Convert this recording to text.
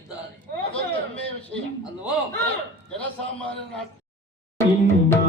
ಇದ್ದಾರೆ ಅದೊಂದು ಹೆಮ್ಮೆಯ ವಿಷಯ ಅಲ್ವೋ ಜನಸಾಮಾನ್ಯ